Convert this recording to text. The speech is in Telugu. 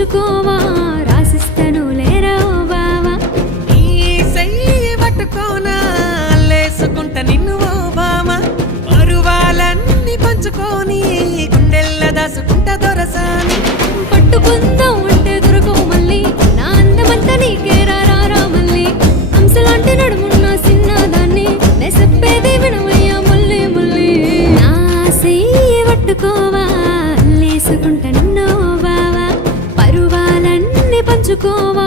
పంచుకోవా రాసిస్తను లేరా ఓ బావా ఈ చెయ్యి పట్టుకోనా లేసుకుంట నిన్ను ఓ బామ పరువాలన్నీ పంచుకొని గుండెల్ల దాసుకుంట దొరసాని పట్టుకుందాం అంటే దొరకవు మళ్ళీ నా అందమంతా నీకే రారా మళ్ళీ హంసలాంటి నడుమున్న చిన్నదాన్ని నే చెప్పేది వినవయ్యా ముల్లి ముల్లి నా చెయ్యి పట్టుకోవా లేసుకుంట నిన్ను బావా పరువాలన్నీ పంచుకోవా